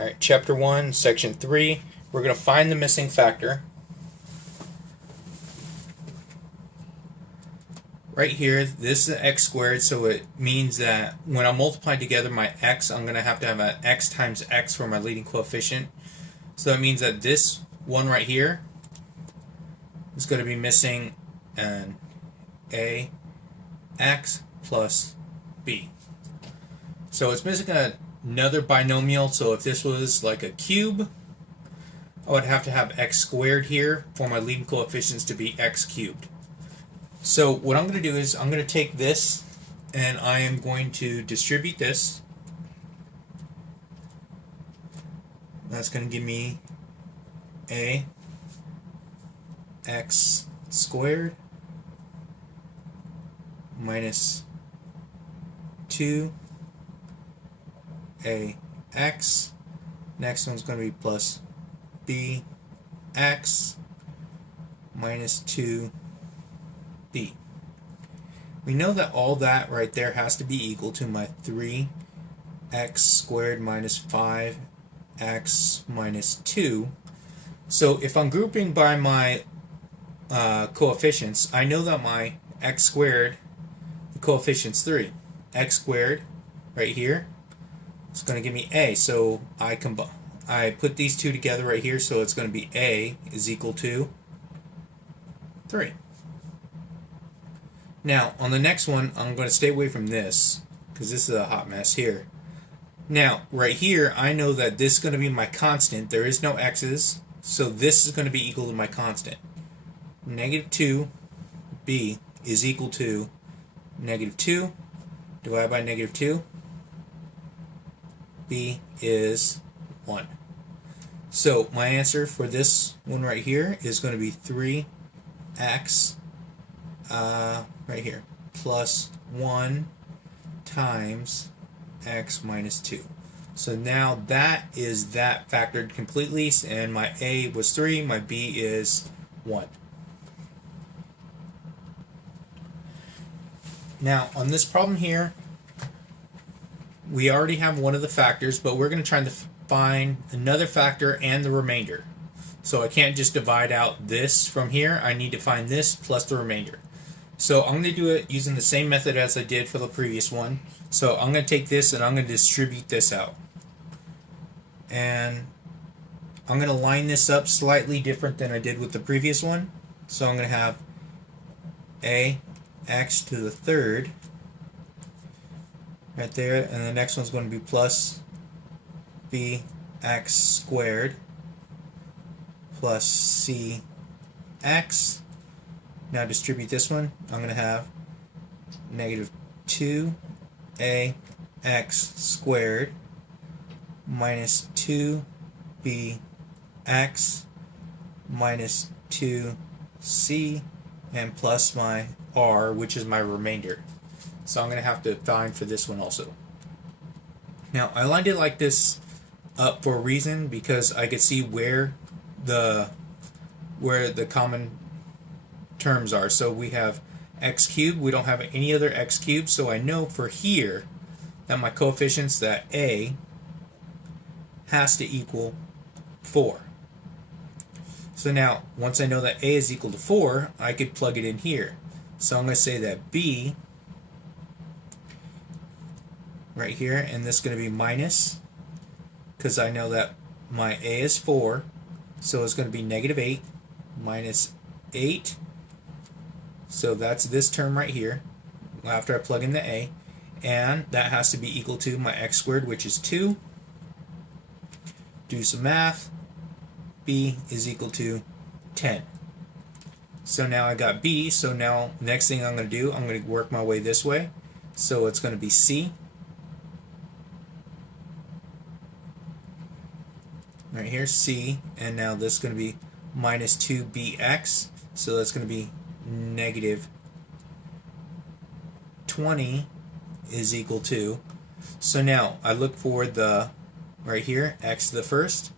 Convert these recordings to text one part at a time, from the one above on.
Alright, Chapter 1, Section 3, we're going to find the missing factor. Right here, this is x squared, so it means that when I multiply together my x, I'm going to have an x times x for my leading coefficient. So that means that this one right here is going to be missing an ax plus b. So it's missing another binomial, so if this was like a cube, I would have to have x squared here for my leading coefficients to be x cubed. So what I'm going to do is I'm going to take this and I am going to distribute this. That's going to give me a x squared minus 2 ax. Next one's going to be plus bx minus 2b. We know that all that right there has to be equal to my 3x squared minus 5x minus 2. So if I'm grouping by my coefficients, I know that my x squared, the coefficient's 3. X squared right here is going to give me a. So I put these two together right here, so it's going to be a is equal to 3. Now, on the next one, I'm going to stay away from this because this is a hot mess here. Now, right here, I know that this is going to be my constant. There is no x's, so this is going to be equal to my constant. Negative 2b is equal to negative 2 divided by negative 2. B is 1. So my answer for this one right here is going to be 3x right here plus 1 times x minus 2. So now that is that factored completely, and my a was 3, my b is 1. Now on this problem here, we already have one of the factors, but we're going to try to find another factor and the remainder. So I can't just divide out this from here. I need to find this plus the remainder. So I'm going to do it using the same method as I did for the previous one. So I'm going to take this and I'm going to distribute this out. And I'm going to line this up slightly different than I did with the previous one. So I'm going to have ax to the third right there, and the next one's going to be plus bx squared plus cx. Now distribute this one. I'm going to have negative 2ax squared minus 2bx minus 2c and plus my r, which is my remainder. So I'm going to have to find for this one also. Now I lined it like this up for a reason, because I could see where the common terms are. So we have x cubed, we don't have any other x cubed, so I know for here that my coefficients, that a has to equal 4. So now once I know that a is equal to 4, I could plug it in here. So I'm going to say that b right here, and this is going to be minus, because I know that my a is 4, so it's going to be negative 8 minus 8. So that's this term right here after I plug in the a, and that has to be equal to my x squared, which is 2. Do some math. B is equal to 10. So now I got b, so now next thing I'm going to do, I'm going to work my way this way. So it's going to be c right here, c, and now this is going to be minus 2bx, so that's going to be negative 20 is equal to, so now I look for the, right here, x to the first.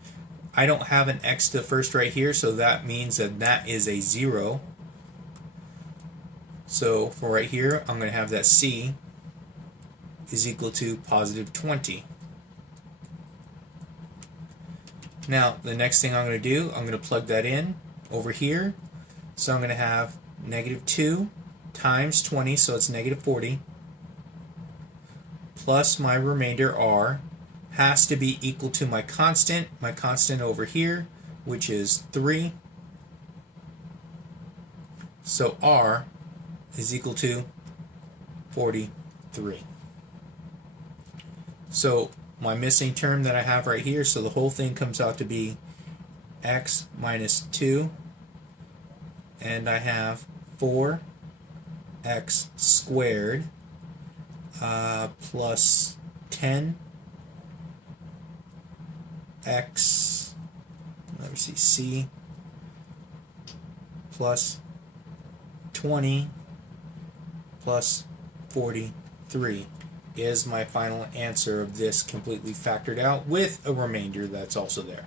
I don't have an x to the first right here, so that means that that is a 0. So for right here, I'm going to have that c is equal to positive 20. Now the next thing I'm going to do, I'm going to plug that in over here. So I'm going to have negative 2 times 20, so it's negative 40, plus my remainder r has to be equal to my constant over here, which is 3. So r is equal to 43. So my missing term that I have right here, so the whole thing comes out to be x minus 2, and I have 4x squared plus 10x, let me see, c plus 20 plus 43 is my final answer of this, completely factored out with a remainder that's also there.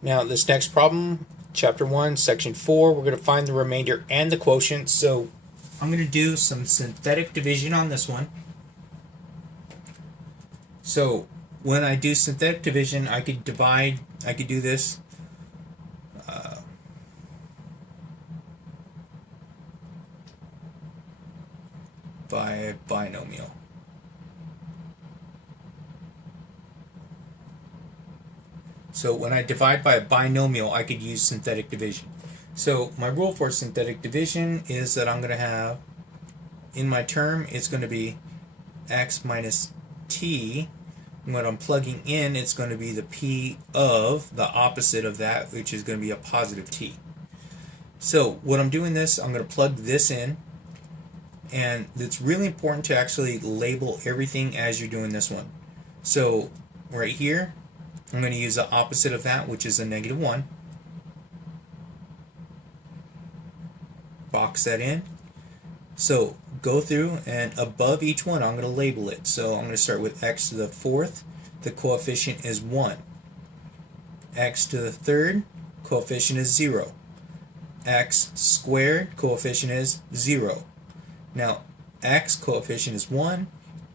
Now this next problem, chapter 1, section 4, we're going to find the remainder and the quotient. So I'm going to do some synthetic division on this one. So when I do synthetic division, I could do this by a binomial. So when I divide by a binomial, I could use synthetic division. So my rule for synthetic division is that I'm going to have, in my term, it's going to be x minus t. And what I'm plugging in, it's going to be the p of the opposite of that, which is going to be a positive t. So what I'm doing this, I'm going to plug this in. And it's really important to actually label everything as you're doing this one. So right here, I'm going to use the opposite of that, which is a negative 1. Box that in. So go through, and above each one, I'm going to label it. So I'm going to start with x to the 4th. The coefficient is 1. X to the 3rd, coefficient is 0. X squared, coefficient is 0. Now, x coefficient is 1,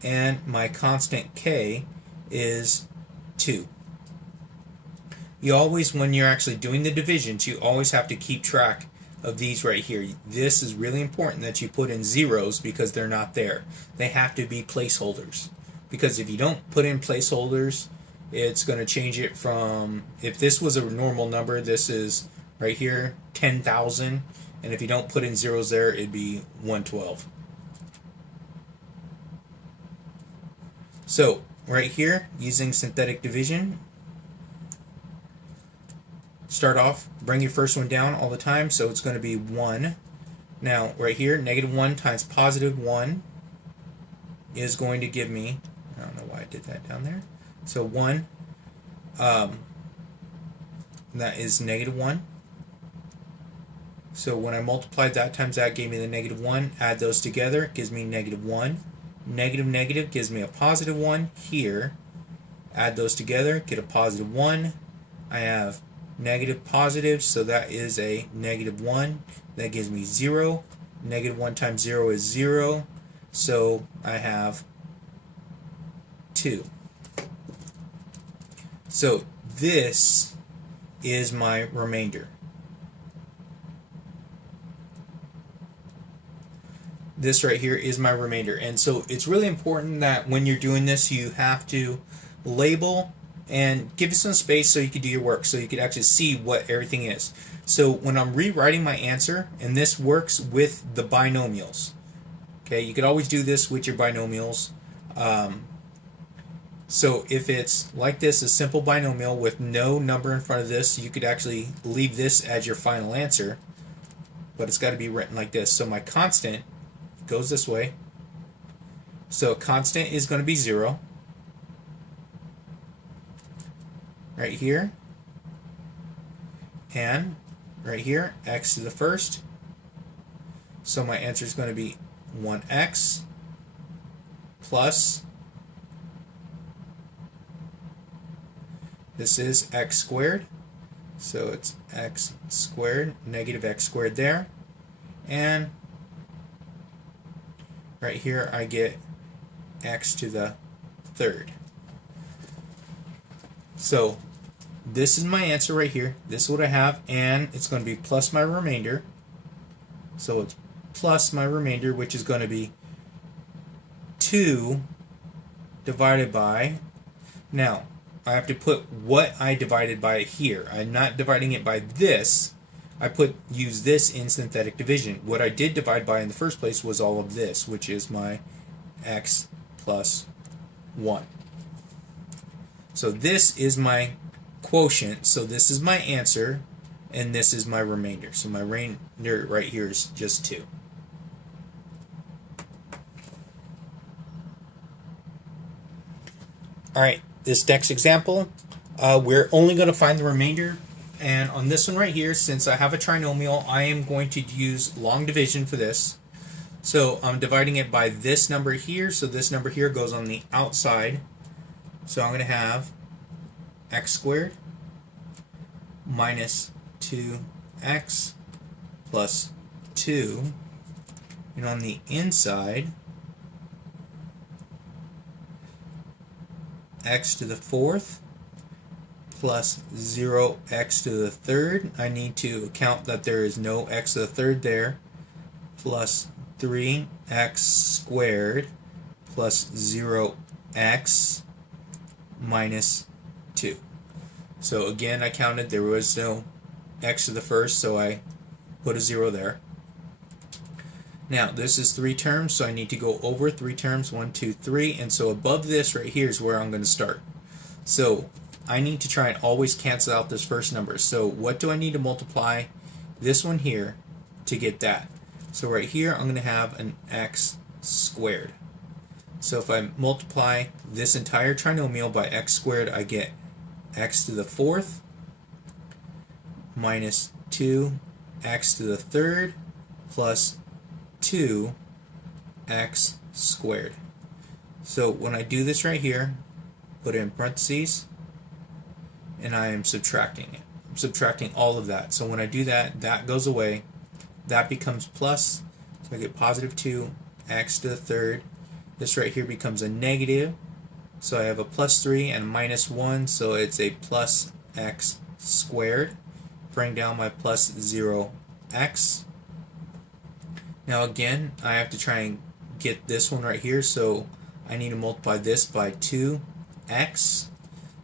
and my constant k is 2. You always, when you're actually doing the divisions, you always have to keep track of these right here. This is really important that you put in zeros because they're not there. They have to be placeholders. Because if you don't put in placeholders, it's going to change it from, if this was a normal number, this is right here, 10,000. And if you don't put in zeros there, it'd be 112. So right here, using synthetic division, start off, bring your first one down all the time, so it's going to be 1. Now right here, negative 1 times positive 1 is going to give me, I don't know why I did that down there, so 1, that is negative 1. So when I multiplied that times that, gave me the negative 1. Add those together, gives me negative 1. Negative negative gives me a positive 1 here. Add those together, get a positive 1. I have negative positive, so that is a negative 1. That gives me 0. Negative 1 times 0 is 0. So I have 2. So this is my remainder. This right here is my remainder. And so it's really important that when you're doing this, you have to label and give it some space so you can do your work, so you can actually see what everything is. So when I'm rewriting my answer, and this works with the binomials, okay, you could always do this with your binomials. So if it's like this, a simple binomial with no number in front of this, you could actually leave this as your final answer, but it's got to be written like this. So my constant goes this way. So constant is going to be 0. Right here. And right here, x to the 1st. So my answer is going to be 1x plus, this is x squared. So it's x squared, negative x squared there. And right here I get x to the third. So this is my answer right here. This is what I have, and it's going to be plus my remainder. So it's plus my remainder, which is going to be 2 divided by, now I have to put what I divided by here. I'm not dividing it by this. I use this in synthetic division. What I did divide by in the first place was all of this, which is my x plus 1. So this is my quotient, so this is my answer, and this is my remainder. So my remainder right here is just 2. Alright, this next example, we're only going to find the remainder, and on this one right here, since I have a trinomial, I am going to use long division for this. So I'm dividing it by this number here, so this number here goes on the outside. So I'm going to have x squared minus 2x plus 2, and on the inside, x to the fourth plus 0x to the third. I need to account that there is no x to the third there, plus 3x squared plus 0x minus 2. So again, I counted, there was no x to the first, so I put a 0 there. Now this is 3 terms, so I need to go over 3 terms, 1, 2, 3, and so above this right here is where I'm going to start. So I need to try and always cancel out this first number. So what do I need to multiply this one here to get that? So right here I'm going to have an x squared. So if I multiply this entire trinomial by x squared, I get x to the fourth minus 2x to the third plus 2x squared. So when I do this right here, put it in parentheses, and I am subtracting it. I'm subtracting all of that. So when I do that, that goes away. That becomes plus, so I get positive 2x to the third. This right here becomes a negative, so I have a plus 3 and a minus 1, so it's a plus x squared. Bring down my plus 0x. Now again, I have to try and get this one right here, so I need to multiply this by 2x,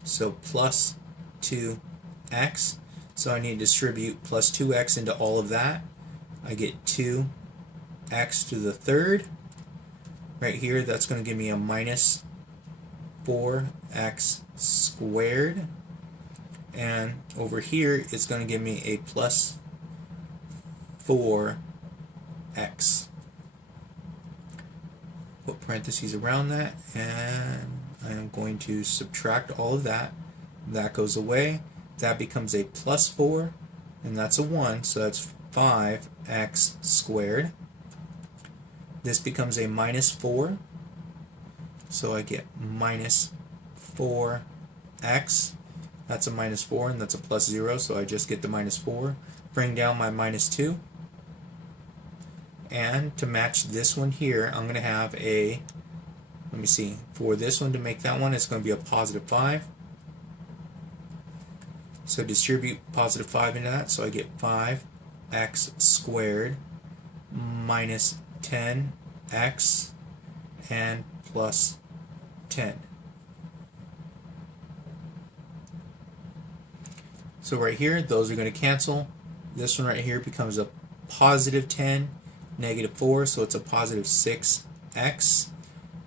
so plus 2x. So I need to distribute plus 2x into all of that. I get 2x to the third. Right here, that's going to give me a minus 4x squared. And over here, it's going to give me a plus 4x. Put parentheses around that, and I am going to subtract all of that. That goes away. That becomes a plus 4, and that's a 1, so that's 5x squared. This becomes a minus 4, so I get minus 4x. That's a minus 4, and that's a plus 0, so I just get the minus 4. Bring down my minus 2. And to match this one here, I'm going to have a, let me see, for this one to make that one, it's going to be a positive 5. So distribute positive 5 into that, so I get 5x squared minus 10x and plus 10. So right here, those are going to cancel. This one right here becomes a positive 10, negative 4, so it's a positive 6x.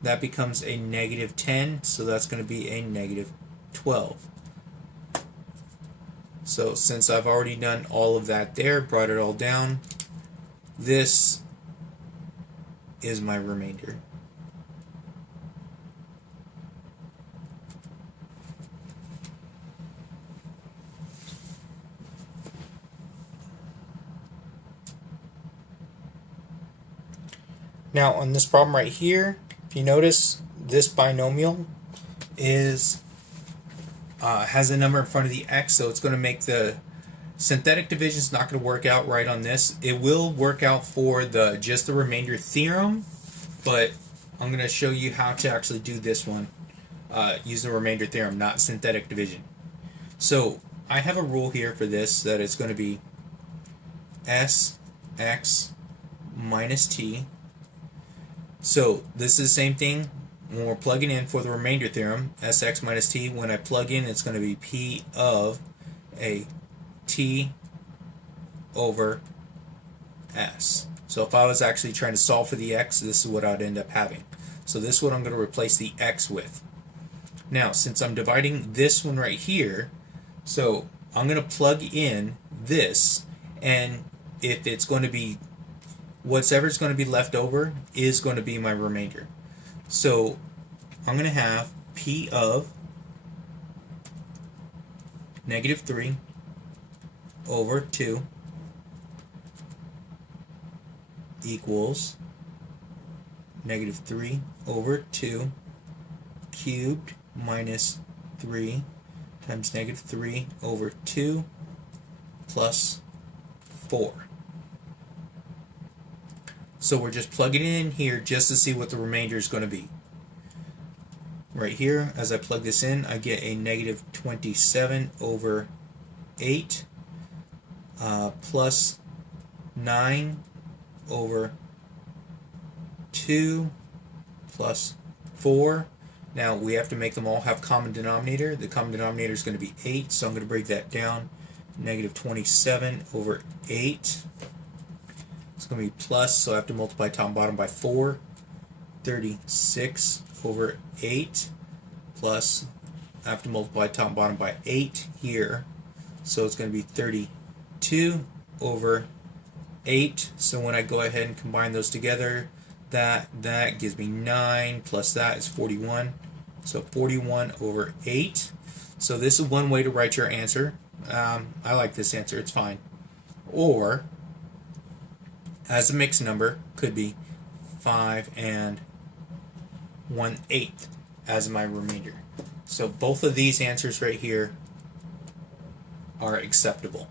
That becomes a negative 10, so that's going to be a negative 12. So since I've already done all of that there, brought it all down, this is my remainder. Now on this problem right here, if you notice, this binomial is has a number in front of the x, so it's going to make the synthetic division is not going to work out right on this. It will work out for the just the remainder theorem, but I'm going to show you how to actually do this one. Use the remainder theorem, not synthetic division. So I have a rule here for this that it's going to be Sx minus t. So this is the same thing when we're plugging in for the remainder theorem, Sx minus t. When I plug in, it's going to be p of a t over s. So if I was actually trying to solve for the x, this is what I'd end up having. So this is what I'm going to replace the x with. Now, since I'm dividing this one right here, so I'm going to plug in this, and if it's going to be, whatever's going to be left over is going to be my remainder. So I'm going to have p of negative 3 over 2 equals negative 3 over 2 cubed minus 3 times negative 3 over 2 plus 4. So we're just plugging it in here just to see what the remainder is going to be. Right here, as I plug this in, I get a negative 27 over 8 plus 9 over 2 plus 4. Now we have to make them all have common denominator. The common denominator is going to be 8, so I'm going to break that down. Negative 27 over 8. It's going to be plus, so I have to multiply top and bottom by 4. 36 over 8 plus, I have to multiply top and bottom by 8 here. So it's going to be 32 over 8. So when I go ahead and combine those together, that gives me 9 plus that is 41. So 41 over 8. So this is one way to write your answer. I like this answer, it's fine. Or, as a mixed number, could be 5 and 1/8 as my remainder. So both of these answers right here are acceptable.